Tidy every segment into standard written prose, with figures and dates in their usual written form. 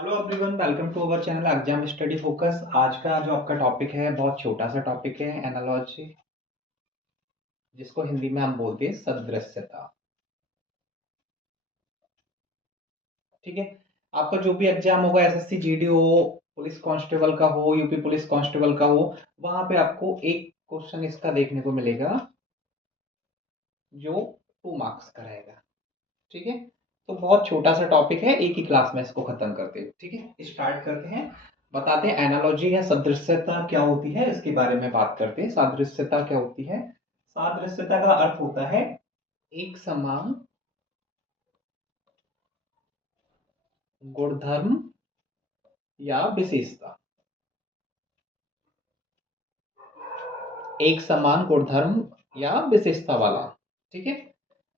Hello everyone, welcome to our channel exam study focus. आज का जो आपका टॉपिक है बहुत छोटा सा टॉपिक है, एनालॉजी, जिसको हिंदी में हम बोलते हैं सदृश्यता। ठीक है। आपका जो भी एग्जाम होगा, एसएससी जीडी हो, पुलिस कांस्टेबल का हो, यूपी पुलिस कांस्टेबल का हो, वहां पे आपको एक क्वेश्चन इसका देखने को मिलेगा जो 2 मार्क्स का रहेगा। ठीक है। तो बहुत छोटा सा टॉपिक है, एक ही क्लास में इसको खत्म करते हैं। ठीक है, स्टार्ट करते हैं। बताते हैं एनालॉजी या सदृश्यता क्या होती है, इसके बारे में बात करते हैं। सादृश्यता क्या होती है? सादृश्यता का अर्थ होता है एक समान गुणधर्म या विशेषता। एक समान गुणधर्म या विशेषता वाला। ठीक है।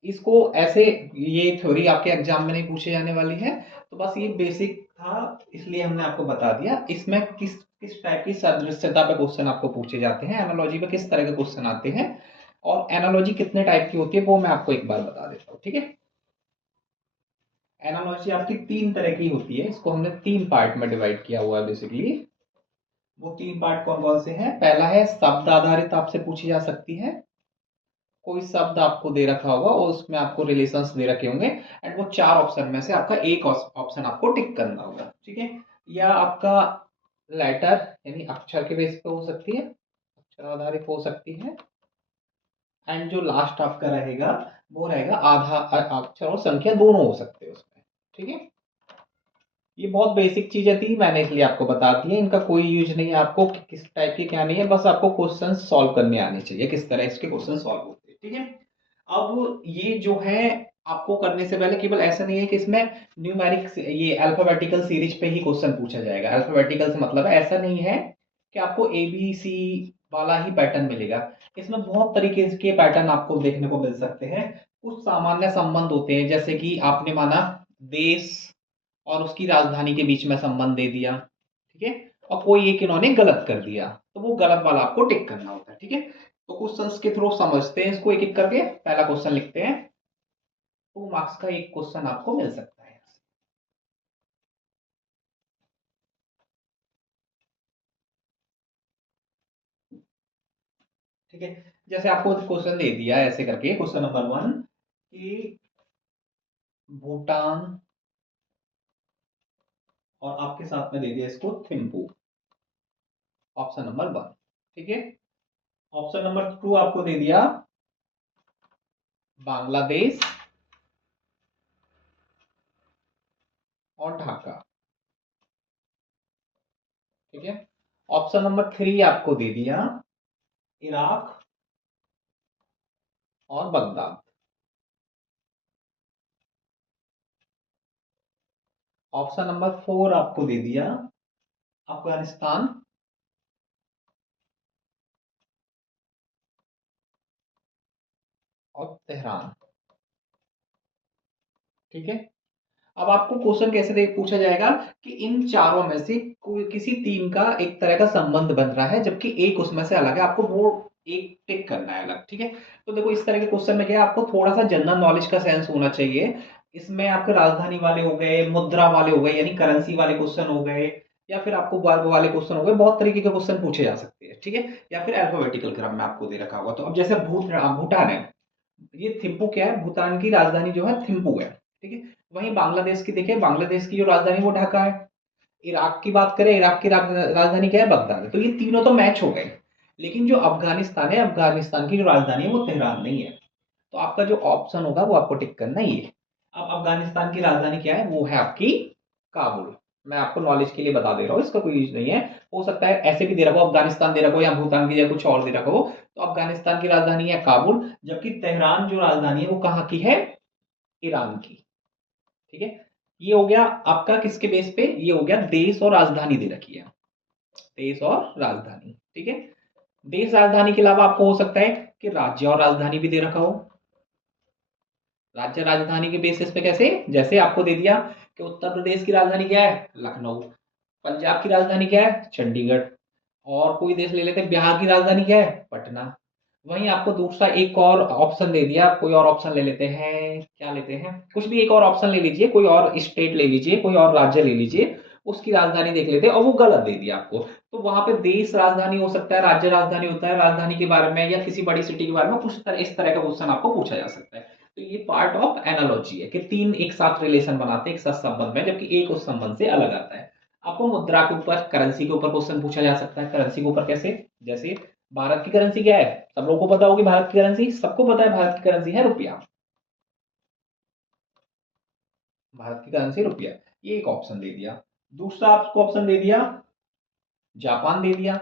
इसको ऐसे, ये थ्योरी आपके एग्जाम में नहीं पूछे जाने वाली है, तो बस ये बेसिक था, इसलिए हमने आपको बता दिया। इसमें किस किस टाइप की सदृश्यता पे क्वेश्चन आपको पूछे जाते हैं, एनालॉजी पे किस तरह के क्वेश्चन आते हैं, और एनालॉजी कितने टाइप की होती है वो मैं आपको एक बार बता देता हूँ। ठीक है। एनालॉजी आपकी 3 तरह की होती है, इसको हमने 3 पार्ट में डिवाइड किया हुआ है बेसिकली। वो 3 पार्ट कौन कौन से हैं? पहला है शब्द आधारित, आपसे पूछी जा सकती है। कोई शब्द आपको दे रखा होगा और उसमें आपको रिलेशंस दे रखे होंगे, एंड वो 4 ऑप्शन में से आपका एक ऑप्शन आपको टिक करना होगा। ठीक है। या आपका लेटर यानी अक्षर के बेस पे हो सकती है, अक्षर आधारित हो सकती है। एंड जो लास्ट आपका रहेगा वो रहेगा आधा अक्षर और संख्या दोनों हो सकते हैं उसमें। ठीक है। ये बहुत बेसिक चीजें थी, मैंने इसलिए आपको बता दी है। इनका कोई यूज नहीं है आपको कि किस टाइप के क्या नहीं है, बस आपको क्वेश्चन सॉल्व करने आने चाहिए, किस तरह इसके क्वेश्चन सॉल्व होते हैं। ठीक है। अब ये जो है, आपको करने से पहले केवल ऐसा नहीं है कि इसमें न्यूमेरिक ये अल्फाबेटिकल सीरीज पे ही क्वेश्चन पूछा जाएगा। अल्फाबेटिकल से मतलब है ऐसा नहीं है कि आपको ए बी सी वाला ही पैटर्न मिलेगा। इसमें बहुत तरीके के पैटर्न आपको देखने को मिल सकते हैं। कुछ सामान्य संबंध होते हैं, जैसे कि आपने माना देश और उसकी राजधानी के बीच में संबंध दे दिया। ठीक है। और कोई एक इन्होंने गलत कर दिया, तो वो गलत वाला आपको टिक करना होता है। ठीक है। तो क्वेश्चंस के थ्रू समझते हैं इसको एक एक करके। पहला क्वेश्चन लिखते हैं। 2 मार्क्स का एक क्वेश्चन आपको मिल सकता है। ठीक है। जैसे आपको क्वेश्चन दे दिया है ऐसे करके, क्वेश्चन नंबर 1 कि भूटान, और आपके साथ में दे दिया इसको थिम्पू, ऑप्शन नंबर 1। ठीक है। ऑप्शन नंबर 2 आपको दे दिया बांग्लादेश और ढाका। ठीक है। ऑप्शन नंबर 3 आपको दे दिया इराक और बगदाद। ऑप्शन नंबर 4 आपको दे दिया अफगानिस्तान और तेहरान। ठीक है। अब आपको क्वेश्चन कैसे देख पूछा जाएगा कि इन चारों में से कोई किसी तीन का एक तरह का संबंध बन रहा है, जबकि एक उसमें से अलग है, आपको वो एक टिक करना है अलग। ठीक है। तो देखो इस तरह के क्वेश्चन में क्या है, आपको थोड़ा सा जनरल नॉलेज का सेंस होना चाहिए। इसमें आपके राजधानी वाले हो गए, मुद्रा वाले हो गए यानी करेंसी वाले क्वेश्चन हो गए, या फिर आपको वर्ग वाले क्वेश्चन हो गए, बहुत तरीके के क्वेश्चन पूछे जा सकते हैं। ठीक है। या फिर अल्फाबेटिकल क्रम में आपको दे रखा होगा। तो अब जैसे भूटान है, ये थिम्पू क्या है, भूटान की राजधानी जो है थिम्पू है। ठीक है। वहीं बांग्लादेश की देखिए, बांग्लादेश की जो राजधानी वो ढाका है। इराक की बात करें, इराक की राजधानी क्या है, बगदाद है। तो ये तीनों तो मैच हो गए। लेकिन जो अफगानिस्तान है, अफगानिस्तान की जो राजधानी है वो तेहरान नहीं है। तो आपका जो ऑप्शन होगा वो आपको टिक करना ही है। अब अफगानिस्तान की राजधानी क्या है, वो है आपकी काबुल। मैं आपको नॉलेज के लिए बता दे रहा हूँ, इसका कोई यूज नहीं है। हो सकता है ऐसे भी दे रखा हो, अफगानिस्तान दे रखा हो या भूटान की जगह कुछ और दे रखा हो। तो अफगानिस्तान की राजधानी है काबुल, जबकि तेहरान जो राजधानी है वो कहाँ की है, ईरान की। ठीक है। ये हो गया आपका किसके बेस पे, ये हो गया देश और राजधानी दे रखी है, देश और राजधानी। ठीक है। देश राजधानी के अलावा आपको हो सकता है कि राज्य और राजधानी भी दे रखा हो। राज्य राजधानी के बेसिस पे कैसे, जैसे आपको दे दिया कि उत्तर प्रदेश की राजधानी क्या है, लखनऊ। पंजाब की राजधानी क्या है, चंडीगढ़। और कोई देश ले लेते हैं, बिहार की राजधानी क्या है, पटना। वहीं आपको दूसरा एक और ऑप्शन दे दिया, कोई और ऑप्शन ले लेते हैं, क्या लेते हैं, कुछ भी एक और ऑप्शन ले लीजिए, कोई और स्टेट ले लीजिए, कोई और राज्य ले लीजिए। उसकी राजधानी देख लेते हैं और वो गलत दे दिया आपको। तो वहां पे देश राजधानी हो सकता है, राज्य राजधानी होता है, राजधानी के बारे में या किसी बड़ी सिटी के बारे में कुछ इस तरह का क्वेश्चन आपको पूछा जा सकता है। तो ये पार्ट ऑफ एनालॉजी है कि तीन एक साथ रिलेशन बनाते हैं एक साथ संबंध में, जबकि एक उस संबंध से अलग आता है। आपको मुद्रा के ऊपर, करेंसी के ऊपर क्वेश्चन पूछा जा सकता है। करेंसी के ऊपर कैसे? जैसे भारत की करेंसी क्या है? सब लोगों को पता होगी भारत की करेंसी, सबको पता है भारत की करेंसी है रुपया। भारत की करेंसी रुपया, ये एक ऑप्शन दे दिया। दूसरा आपको ऑप्शन दे दिया जापान दे दिया।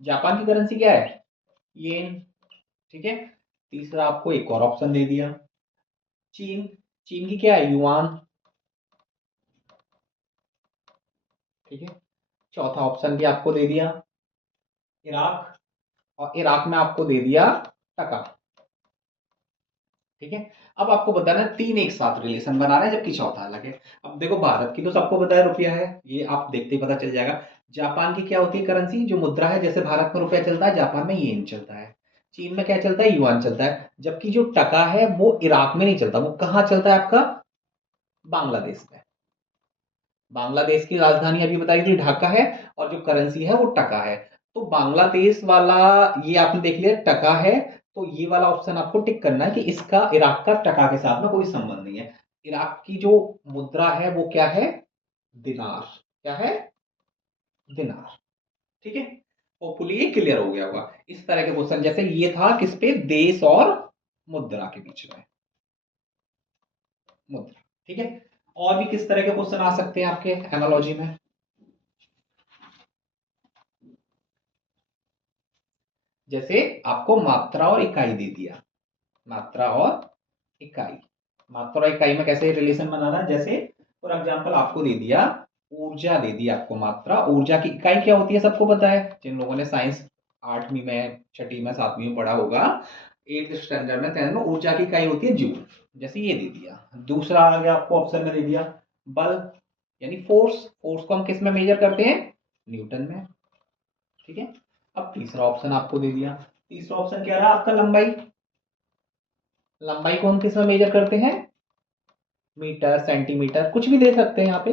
जापान की करेंसी क्या है? येन। ठीक है। तीसरा आपको एक और ऑप्शन दे दिया चीन। चीन की क्या है? युआन। ठीक है। चौथा ऑप्शन भी आपको दे दिया इराक, और इराक में आपको दे दिया टका। ठीक है। अब आपको बताना है तीन एक साथ रिलेशन बना रहे हैं जबकि चौथा अलग है। अब देखो भारत की तो सबको पता है रुपया है, ये आप देखते ही पता चल जाएगा। जापान की क्या होती है करेंसी जो मुद्रा है? जैसे भारत में रुपया चलता है, जापान में येन चलता है। चीन में क्या चलता है? युआन चलता है। जबकि जो टका है वो इराक में नहीं चलता, वो कहाँ चलता है आपका? बांग्लादेश में। बांग्लादेश की राजधानी अभी बताई थी ढाका है, और जो करेंसी है वो टका है। तो बांग्लादेश वाला, ये आपने देख लिया टका है, तो ये वाला ऑप्शन आपको टिक करना है कि इसका इराक का टका के साथ में कोई संबंध नहीं है। इराक की जो मुद्रा है वो क्या है? दिनार। क्या है? दिनार। ठीक है। होपफुली ये क्लियर हो गया होगा। इस तरह के क्वेश्चन, जैसे ये था किस पे? देश और मुद्रा के बीच में, मुद्रा। ठीक है। और भी किस तरह के क्वेश्चन आ सकते हैं आपके एनालॉजी में? जैसे आपको मात्रा और इकाई दे दिया। मात्रा और इकाई। मात्रा और इकाई में कैसे रिलेशन बनाना है? जैसे फॉर एग्जांपल आपको दे दिया ऊर्जा, दे दी आपको मात्रा। ऊर्जा की इकाई क्या होती है सबको पता है, जिन लोगों ने साइंस 8वीं में, 6ठी में, 7वीं में पढ़ा होगा, 8th स्टैंडर्ड में, 10th में, ऊर्जा की इकाई होती है जूल। जैसे ये दे दिया। दूसरा आ गया आपको ऑप्शन में दे दिया बल, यानी फोर्स। फोर्स को हम किस में मेजर करते हैं? न्यूटन में। ठीक है। अब तीसरा ऑप्शन आपको दे दिया। तीसरा ऑप्शन क्या रहा आपका? लंबाई। लंबाई को हम किस में मेजर करते हैं? मीटर, सेंटीमीटर, कुछ भी दे सकते हैं यहाँ पे।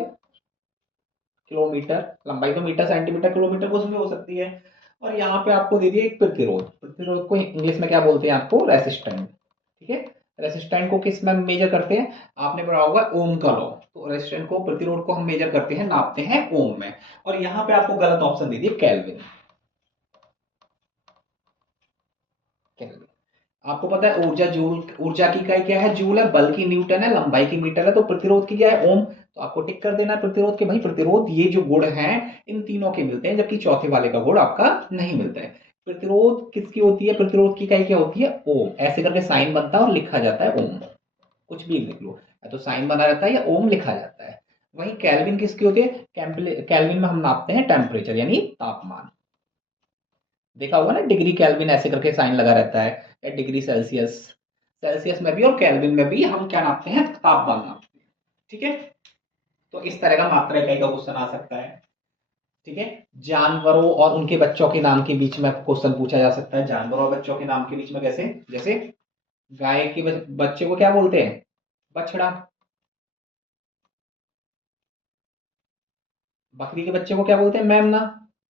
किलोमीटर। लंबाई तो मीटर, सेंटीमीटर, किलोमीटर कुछ भी हो सकती है। और यहाँ पे आपको दे दिया एक प्रतिरोध। प्रतिरोध को इंग्लिश में क्या बोलते हैं आपको? रेसिस्टेंट। ठीक है। रेसिस्टेंट को किस में मेजर करते हैं? आपने पढ़ा होगा ओम का लॉ। तो रेसिस्टेंट को, प्रतिरोध को हम मेजर करते हैं, नापते हैं ओम में। और यहाँ पे आपको गलत ऑप्शन दे दिया केल्विन। केल्विन। आपको पता है ऊर्जा जूल, ऊर्जा की इकाई क्या है? जूल है। बल की न्यूटन है। लंबाई की मीटर है। तो प्रतिरोध की क्या है? ओम। तो आपको टिक कर देना है प्रतिरोध के। भाई प्रतिरोध, ये जो गुण हैं इन तीनों के मिलते हैं, जबकि चौथे वाले का गुण आपका नहीं मिलता है। प्रतिरोध किसकी होती है? प्रतिरोध की इकाई क्या होती है? ओम। ऐसे करके साइन बनता है और लिखा जाता है ओम। कुछ भी लिख लो, या तो साइन बना रहता है या ओम लिखा जाता है। वही केल्विन किसकी होती है? केल्विन में हम नापते हैं टेम्परेचर, यानी तापमान। देखा होगा ना, डिग्री केल्विन ऐसे करके साइन लगा रहता है, या डिग्री सेल्सियस। सेल्सियस में भी और केल्विन में भी हम क्या नापते हैं? तापमान नापते हैं। ठीक है। तो इस तरह का मात्रा इकाई का क्वेश्चन आ सकता है। ठीक है। जानवरों और उनके बच्चों के नाम के बीच में क्वेश्चन पूछा जा सकता है। जानवरों और बच्चों के नाम के बीच में कैसे? जैसे गाय के बच्चे को क्या बोलते हैं? बछड़ा। बकरी के बच्चे को क्या बोलते हैं? मेमना।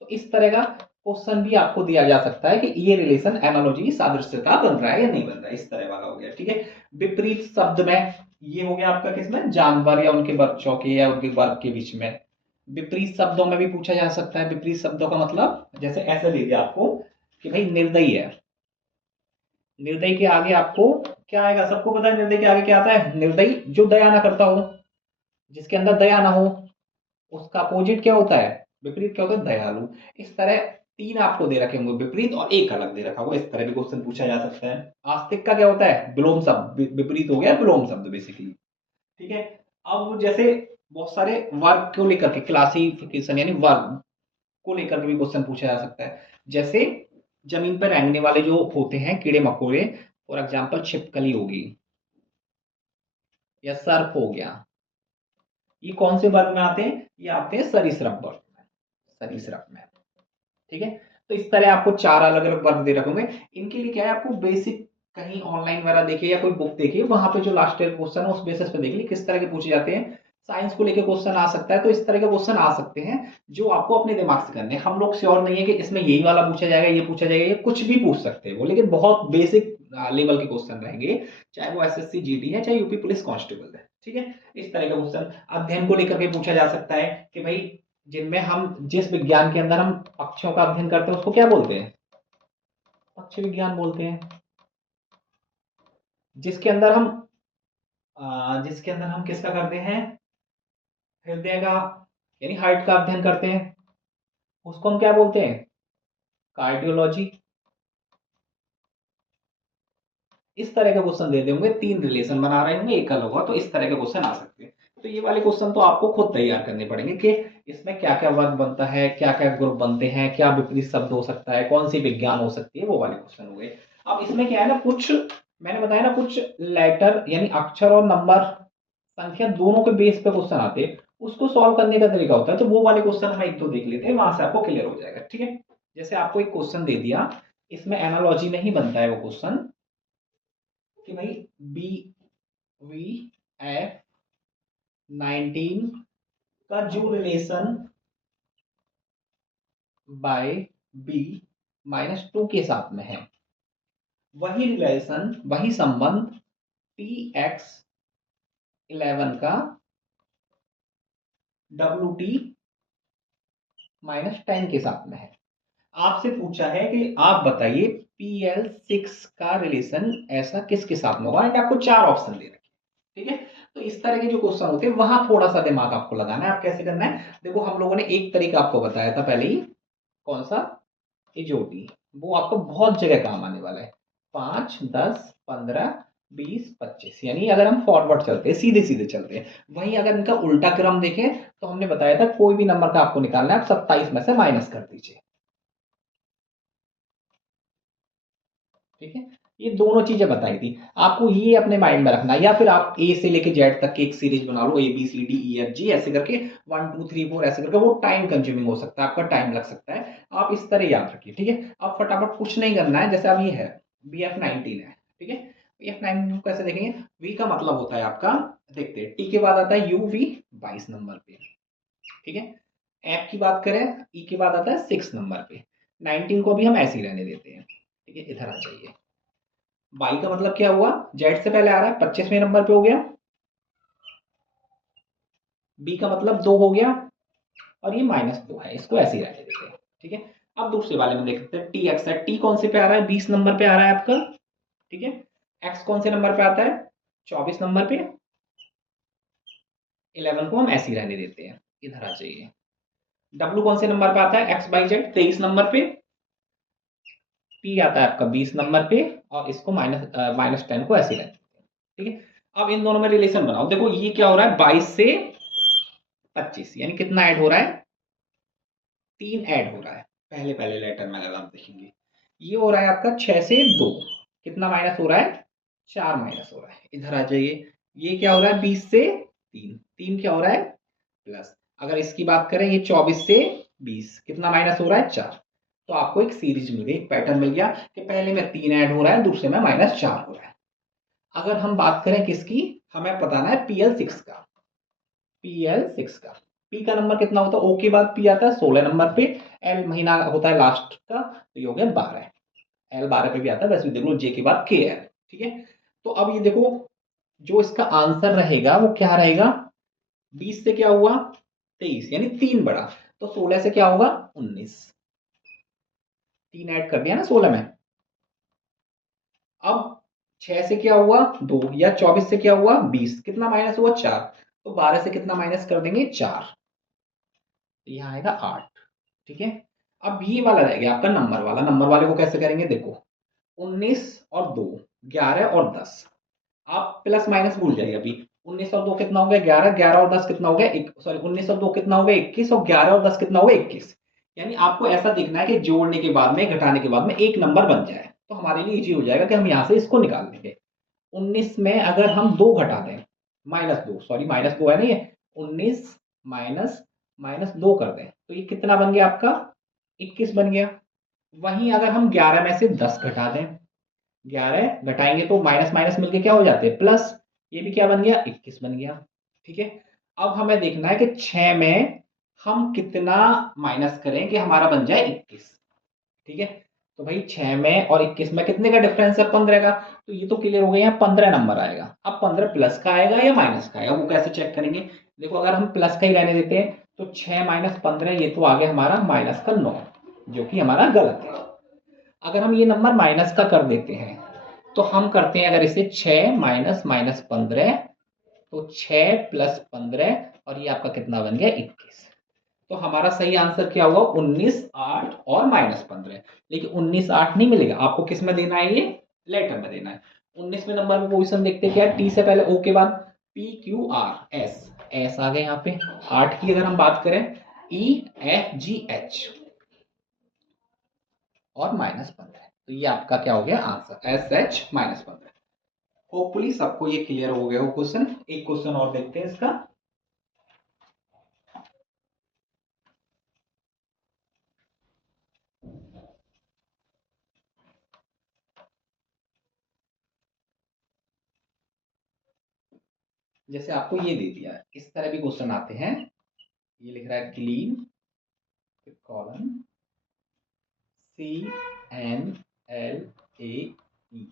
तो इस तरह का क्वेश्चन भी आपको दिया जा सकता है कि ये रिलेशन, एनालॉजी, सादृश्यता बन रहा है या नहीं बन रहा है। इस तरह वाला हो गया। ठीक है। विपरीत शब्द में, ये हो गया आपका किसमें? जानवर या उनके बच्चों के या उनके वर्ग के बीच में। विपरीत शब्दों में भी पूछा जा सकता है। विपरीत शब्दों का मतलब, जैसे ऐसे दे दिया आपको कि भाई निर्दयी है। निर्दयी के आगे आपको क्या आएगा? सबको पता है निर्दयी के आगे क्या आता है? निर्दयी, जो दया ना करता हो, जिसके अंदर दया ना हो। उसका अपोजिट क्या होता है? विपरीत क्या होता है? दयालु। इस तरह तीन आपको दे रखे होंगे विपरीत, और एक अलग दे रखा होगा। इस तरह भी क्वेश्चन पूछा जा सकता है। आस्तिक का क्या होता है? विलोम शब्द। विपरीत हो गया विलोम शब्द बेसिकली। ठीक है। अब जैसे बहुत सारे वर्ग को लेकर के, क्लासिफिकेशन यानी वर्ग को लेकर के भी क्वेश्चन पूछा जा सकता है। जैसे जमीन पर रेंगने वाले जो होते हैं कीड़े मकोड़े, फॉर एग्जाम्पल छिपकली होगी या सर्प हो गया, ये कौन से वर्ग में आते हैं? ये आते हैं सरीसृप वर्ग में। सरीसृप में। ठीक है। तो इस तरह आपको चार अलग अलग वर्ग दे रखे होंगे। इनके लिए क्या है, आपको बेसिक कहीं ऑनलाइन वगैरह देखिए या कोई बुक देखिए, वहां पे जो लास्ट ईयर क्वेश्चन है उस बेसिस पे देख लीजिए किस तरह के पूछे जाते हैं। साइंस को लेके क्वेश्चन आ सकता है, तो इस तरह के क्वेश्चन आ सकते हैं जो आपको अपने दिमाग से करने हैं। हम लोग श्योर नहीं है कि इसमें यही वाला पूछा जाएगा, ये पूछा जाएगा, ये कुछ भी पूछ सकते हैं वो, लेकिन बहुत बेसिक लेवल के क्वेश्चन रहेंगे, चाहे वो एसएससी जीडी है, चाहे यूपी पुलिस कांस्टेबल है। ठीक है, इस तरह का क्वेश्चन अध्ययन को लेकर के पूछा जा सकता है कि भाई जिनमें हम जिस विज्ञान के अंदर हम पक्षियों का अध्ययन करते हैं उसको क्या बोलते हैं, पक्षी विज्ञान बोलते हैं। जिसके अंदर हम किसका करते हैं, हृदय का यानी हार्ट का अध्ययन करते हैं, उसको हम क्या बोलते हैं, कार्डियोलॉजी। इस तरह के क्वेश्चन दे देंगे, 3 रिलेशन बना रहे होंगे, एक अलग होगा, तो इस तरह के क्वेश्चन आ सकते हैं। तो ये वाले क्वेश्चन तो आपको खुद तैयार करने पड़ेंगे कि इसमें क्या क्या वर्ग बनता है, क्या क्या ग्रुप बनते हैं, क्या विपरीत शब्द हो सकता है, कौन सी विज्ञान हो सकती है, वो वाले क्वेश्चन हो गए। अब इसमें क्या है ना, कुछ मैंने बताया ना, कुछ लेटर यानी अक्षर और नंबर संख्या दोनों के बेस पे क्वेश्चन आते हैं, उसको सॉल्व करने का तरीका होता है। तो वो वाले क्वेश्चन हम एक दो देख लेते हैं, वहां से आपको क्लियर हो जाएगा। ठीक है, जैसे आपको एक क्वेश्चन दे दिया, इसमें एनालॉजी में ही बनता है वो क्वेश्चन कि भाई बी वी एफ 19 का जो रिलेशन बाय बी -2 के साथ में है, वही रिलेशन, वही संबंध टी एक्स 11 का डब्ल्यू टी -10 के साथ में है। आपसे पूछा है कि आप बताइए PL6 का रिलेशन ऐसा किसके साथ में होगा, आपको 4 ऑप्शन दे रखे। ठीक है, तो इस तरह के जो क्वेश्चन होते हैं वहां थोड़ा सा दिमाग आपको लगाना है। आप कैसे करना है, देखो हम लोगों ने एक तरीका आपको बताया था पहले ही, कौन सा, इजोटी, वो आपको बहुत जगह काम आने वाला है। 5, 10, 15, 20, 25, यानी अगर हम फॉरवर्ड चलते हैं, सीधे सीधे चलते हैं। वहीं अगर इनका उल्टा क्रम देखें तो हमने बताया था कोई भी नंबर का आपको निकालना है, आप 27 में से माइनस कर दीजिए। ठीक है, ये दोनों चीजें बताई थी आपको, ये अपने माइंड में रखना, या फिर आप ए से लेके जेड तक की एक सीरीज बना लो, ABCDEFG ऐसे करके 1 2 3 4 ऐसे करके, वो टाइम कंज्यूमिंग हो सकता है, आपका टाइम लग सकता है। आप इस तरह याद रखिए। ठीक है, अब फटाफट कुछ नहीं करना है, जैसे अब ये है BF19 है। ठीक है, BF19 को कैसे देखेंगे, V का मतलब होता है आपका, देखते हैं, T के बाद आता है UV 22 नंबर पे। ठीक है, F की बात करें, E के बाद आता है 6 नंबर पे। 19 को भी हम ऐसे ही रहने देते हैं। ठीक है, इधर आ जाइए, बाई का मतलब क्या हुआ, जेड से पहले आ रहा है, 25वें नंबर पे हो गया। बी का मतलब 2 हो गया, और ये -2 है, इसको ऐसे ही रहने देते हैं। ठीक है, अब दूसरे वाले में देखते हैं, टी एक्स है, टी कौन से पे आ रहा है, 20 नंबर पे आ रहा है आपका। ठीक है, एक्स कौन से नंबर पे आता है, 24 नंबर पे। 11 को हम ऐसे ही रहने देते हैं, इधर आ जाइए। डब्ल्यू कौन से नंबर पे आता है, एक्स बाई जेड 23 नंबर पे। पी आता है आपका 20 नंबर पे, और इसको -10 को ऐसे ही रहने देते हैं। ठीक है, अब इन दोनों में रिलेशन बनाओ, देखो ये क्या हो रहा है, 22 से 25, यानी कितना ऐड हो रहा है, 3 ऐड हो रहा है, पहले पहले लेटर में अगर आप देखेंगे। ये हो रहा है आपका 6 से 2, कितना माइनस हो रहा है, 4 माइनस हो रहा है, इधर आ जाइए। ये क्या हो रहा है, 20 से 3, 3 क्या हो रहा है, प्लस। अगर इसकी बात करें, ये 24 से 20, कितना माइनस हो रहा है, 4। तो आपको एक सीरीज मिल गई, एक पैटर्न मिल गया कि पहले में 3 ऐड हो रहा है, दूसरे में -4 हो रहा है। अगर हम बात करें किसकी, हमें बताना है PL6 का, PL6 का। पी का नंबर कितना होता है, ओ के बाद पी आता है 16 नंबर पे, एल महीना होता है लास्ट का, तो ये हो गया 12, एल 12 पे भी आता है, वैसे भी देख लो, जे के बाद के एल। ठीक है, तो अब ये देखो, जो इसका आंसर रहेगा वो क्या रहेगा, 20 से क्या हुआ 23, यानी 3 बढ़ा, तो 16 से क्या होगा 19, 3 ऐड कर दिया ना 16 में। अब 6 से क्या हुआ 2, या 24 से क्या हुआ 20, कितना माइनस हुआ 4, तो 12 से कितना माइनस कर देंगे 4, यहाँ आएगा 8। ठीक है, अब ये वाला रह गया आपका नंबर वाला, नंबर वाले को कैसे करेंगे, देखो 19 और 2, 11 और 10, आप प्लस माइनस भूल जाइए अभी। 19 और 2 कितना हो गया 11, 11 और 10 कितना हो गया, सॉरी 19 और 2 कितना हो गया 21, और 11 और 10 कितना हो गया 21। यानी आपको ऐसा दिखना है कि जोड़ने के बाद में, घटाने के बाद में एक नंबर बन जाए, तो हमारे लिए इजी हो जाएगा कि हम यहाँ से इसको निकाल लेंगे। 19 में अगर हम 2 घटा दें, -2, सॉरी -2 है नहीं है, 19 माइनस -2 कर दें, तो ये कितना बन गया आपका 21 बन गया। वहीं अगर हम 11 में से 10 घटा दें, 11 घटाएंगे तो माइनस माइनस मिलके क्या हो जाते हैं प्लस, ये भी क्या बन गया 21 बन गया। ठीक है, अब हमें देखना है कि 6 में हम कितना माइनस करें कि हमारा बन जाए 21। ठीक है, तो भाई 6 में और 21 में कितने का डिफरेंस है? 15 का। तो ये तो क्लियर हो गया, यहाँ 15 नंबर आएगा। अब 15 प्लस का आएगा या माइनस का आएगा, वो कैसे चेक करेंगे? देखो, अगर हम प्लस का ही रहने देते हैं तो 6 माइनस 15, ये तो आ गया हमारा माइनस का 9, जो कि हमारा गलत है। अगर हम ये नंबर माइनस का कर देते हैं तो हम करते हैं, अगर इसे 6 माइनस माइनस 15, तो 6 प्लस 15, और ये आपका कितना बन गया? 21। तो हमारा सही आंसर क्या हुआ? 19, 8 और माइनस 15। लेकिन 19, 8 नहीं मिलेगा आपको। किस में देना है? ये लेटर में देना है। 19वें नंबर में पोजीशन देखते हैं क्या है? टी से पहले ओ के बाद P Q R S, S आ गए यहाँ पे। 8 की अगर हम बात करें, ई एफ जी एच और माइनस 15। तो ये आपका क्या हो गया answer? S H minus 15। Hopefully सबको ये क्लियर हो गया हो क्वेश्चन। एक क्वेश्चन और देखते हैं इसका। जैसे आपको ये दे दिया है, इस तरह भी क्वेश्चन आते हैं। ये लिख रहा है clean colon C N L A E,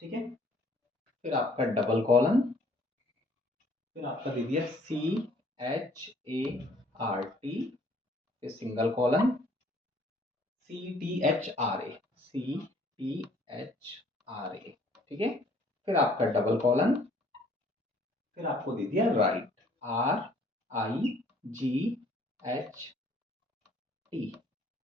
ठीक है। फिर आपका डबल कॉलन, फिर आपका दे दिया C H A R T, फिर single colon C T H R A, C T H R A, ठीक है। फिर आपका डबल कॉलन, फिर आपको दे दिया right, are I ji H T,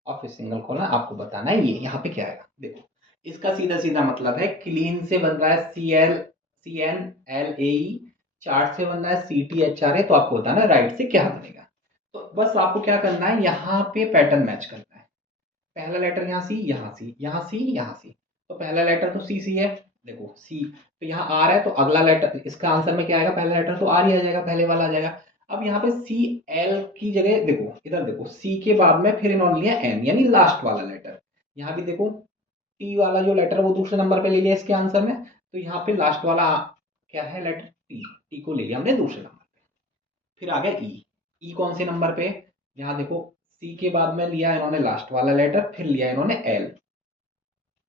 और फिर सिंगल कॉलन। आपको बताना है ये यहाँ पे क्या आएगा। देखो, इसका सीधा सीधा मतलब है क्लीन से बन रहा है C N L A E, chart से बन रहा है C T H R A, तो आपको बताना है राइट से क्या बनेगा। तो बस आपको क्या करना है, यहाँ पे पैटर्न मैच करना है। पहला लेटर यहाँ सी, यहाँ सी, यहाँ सी, यहाँ सी। तो पहला लेटर तो सी है। देखो सी, तो यहाँ आर है, तो अगला लेटर इसका आंसर में क्या आएगा? पहला लेटर तो आर ही आ जाएगा, पहले वाला आ जाएगा। अब यहाँ पे सी एल की जगह देखो, इधर देखो, सी के बाद में फिर इन्होंने लिया एन, यानी लास्ट वाला लेटर। यहाँ भी देखो, टी वाला जो लेटर है वो दूसरे नंबर पे ले लिया इसके आंसर में, तो यहाँ पे लास्ट वाला क्या है? लेटर टी, टी को ले लिया हमने दूसरे नंबर पे। फिर आ गया ई, ई कौन से नंबर पे? यहाँ देखो, सी के बाद में लिया इन्होंने लास्ट वाला लेटर, फिर लिया इन्होंने एल,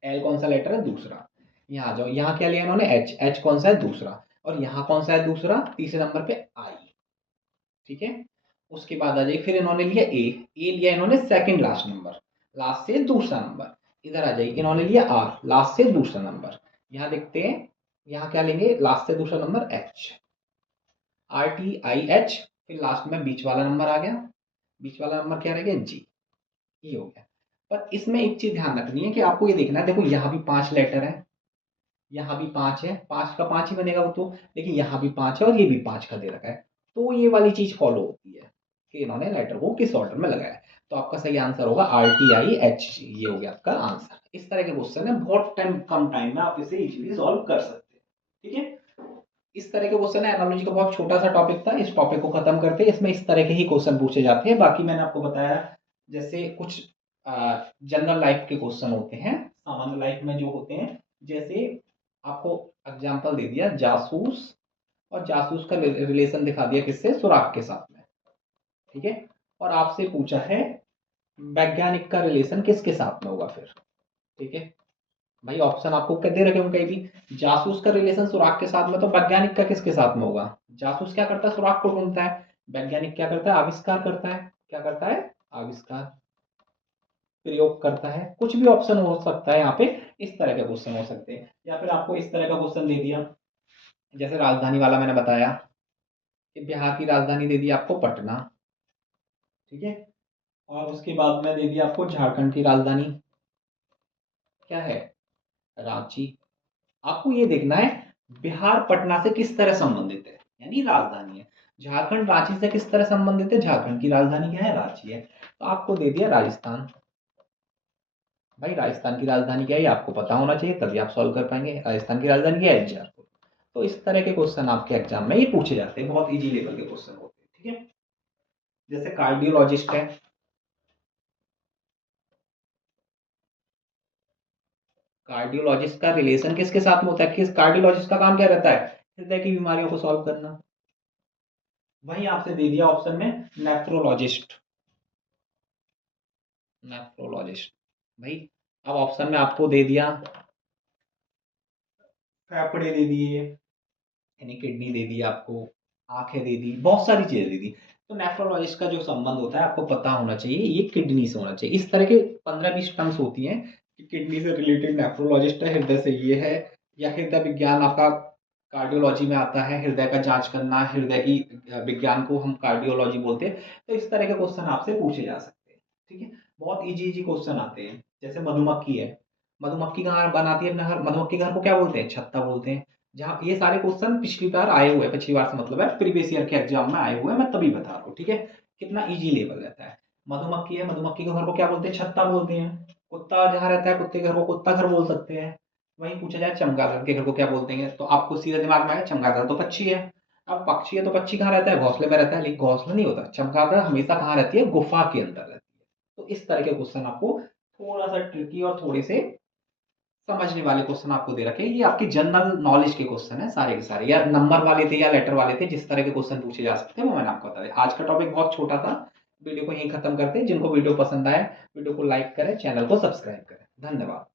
एल कौन सा लेटर है? दूसरा। यहाँ आ जाओ, यहाँ क्या लिया इन्होंने? एच, एच कौन सा है? दूसरा। और यहाँ कौन सा है दूसरा? तीसरे नंबर पे आई, ठीक है। उसके बाद आ जाइए, फिर इन्होंने लिया ए लिया इन्होंने सेकंड लास्ट नंबर, लास्ट से दूसरा नंबर। इधर आ जाइए, इन्होंने लिया आर, लास्ट से दूसरा नंबर। यहाँ देखते हैं, यहाँ क्या लेंगे? लास्ट से दूसरा number H, R T I H, फिर लास्ट में बीच वाला नंबर आ गया। बीच वाला नंबर क्या रह गया? जी, ये हो गया। पर इसमें एक चीज ध्यान रखनी है कि आपको ये देखना है, देखो यहाँ भी 5 लेटर है, यहाँ भी 5 है, 5 का 5 ही बनेगा वो तो, लेकिन यहाँ भी 5 है और ये भी 5 का दे रखा है। तो ये वाली चीज फॉलो होती है कि इन्होंने लेटर को किस ऑर्डर में लगाया है। तो आपका सही आंसर होगा R T I H G, ये हो गया आपका आंसर। इस तरह के क्वेश्चन है, बहुत कम टाइम में आप इसे इजीली सॉल्व कर सकते हैं, ठीक है। इस तरह के क्वेश्चन है, एनालॉजी का बहुत छोटा सा टॉपिक था, इस टॉपिक को खत्म करते हैं। इसमें इस तरह के ही क्वेश्चन पूछे जाते हैं। बाकी मैंने आपको बताया, जैसे कुछ जनरल लाइफ के क्वेश्चन होते हैं, सामान्य लाइफ में जो होते हैं, जैसे आपको एग्जांपल दे दिया जासूस, और जासूस का रिलेशन दिखा दिया किससे? सुराग के साथ में, ठीक है। और आपसे पूछा है वैज्ञानिक का रिलेशन किसके साथ में होगा फिर, ठीक है। भाई ऑप्शन आपको क्या दे रखे होंगे कहीं भी, जासूस का रिलेशन सुराग के साथ में, तो वैज्ञानिक का किसके साथ में होगा? जासूस क्या करता है? सुराग को ढूंढता है। वैज्ञानिक क्या करता है? आविष्कार करता है। क्या करता है? आविष्कार, प्रयोग करता है। कुछ भी ऑप्शन हो सकता है यहाँ पे। इस तरह के क्वेश्चन हो सकते हैं, या फिर आपको इस तरह का क्वेश्चन दे दिया, जैसे राजधानी वाला मैंने बताया कि बिहार की राजधानी दे दी आपको पटना, ठीक है। और उसके बाद में दे दिया आपको झारखंड की राजधानी क्या है? रांची। आपको ये देखना है बिहार पटना से किस तरह संबंधित है, यानी राजधानी है। झारखंड रांची से किस तरह संबंधित है? झारखंड की राजधानी क्या है? रांची है। तो आपको दे दिया राजस्थान। भाई राजस्थान की राजधानी क्या है? ये आपको पता होना चाहिए, तभी आप सॉल्व कर पाएंगे। राजस्थान की राजधानी क्या है? जयपुर। तो इस तरह के क्वेश्चन आपके एग्जाम में ये पूछे जाते हैं, बहुत इजी लेवल के क्वेश्चन होते हैं, ठीक है। जैसे कार्डियोलॉजिस्ट है, कार्डियोलॉजिस्ट का रिलेशन किसके साथ में होता है? किस कार्डियोलॉजिस्ट का काम क्या रहता है? हृदय की बीमारियों को सॉल्व करना। वहीं आपसे दे दिया ऑप्शन में नेफ्रोलॉजिस्ट। नेफ्रोलॉजिस्ट भाई, अब ऑप्शन में आपको दे दिया फेफड़े दे दिए, यानी किडनी दे दी आपको, आंखें दे दी, बहुत सारी चीजें दे दी। तो नेफ्रोलॉजिस्ट का जो संबंध होता है आपको पता होना चाहिए, ये किडनी से होना चाहिए। इस तरह के 15-20 टर्म्स होती हैं कि किडनी से रिलेटेड नेफ्रोलॉजिस्ट है, हृदय से ये है, या हृदय विज्ञान आपका कार्डियोलॉजी में आता है, हृदय का जांच करना, हृदय की विज्ञान को हम कार्डियोलॉजी बोलते हैं। तो इस तरह के क्वेश्चन आपसे पूछे जा सकते हैं। ठीक है, बहुत इजी इजी क्वेश्चन आते हैं। जैसे मधुमक्खी है, मधुमक्खी कहाँ बनाती है अपना घर? मधुमक्खी घर को क्या बोलते हैं? छत्ता बोलते हैं। जहाँ ये सारे क्वेश्चन पिछली बार आए हुए हैं, पिछली बार से मतलब है प्रीवियस ईयर के एग्जाम में आए हुए हैं, मैं तभी बता रहा हूँ। ठीक है, कितना इजी लेवल रहता है। मधुमक्खी है, मधुमक्खी के घर को क्या बोलते हैं? छत्ता बोलते हैं। कुत्ता जहाँ रहता है, कुत्ते के घर को कुत्ता घर बोल सकते हैं। वहीं पूछा जाए चमगादड़ के घर को क्या बोलते हैं, तो आपको सीधा दिमाग में आया चमगादड़ तो पक्षी है। अब पक्षी है तो पक्षी कहाँ रहता है? घोंसले में रहता है, लेकिन घोंसला नहीं होता। चमगादड़ हमेशा कहाँ रहती है? गुफा के अंदर रहती है। तो इस तरह के क्वेश्चन आपको थोड़ा सा ट्रिकी और थोड़े से समझने वाले क्वेश्चन आपको दे रखे हैं। ये आपकी जनरल नॉलेज के क्वेश्चन है सारे के सारे, या नंबर वाले थे या लेटर वाले थे, जिस तरह के क्वेश्चन पूछे जा सकते हैं वो मैंने आपको बता दिया। आज का टॉपिक बहुत छोटा था, वीडियो को यहीं खत्म करते हैं। जिनको वीडियो पसंद आए वीडियो को लाइक करें, चैनल को सब्सक्राइब करें। धन्यवाद।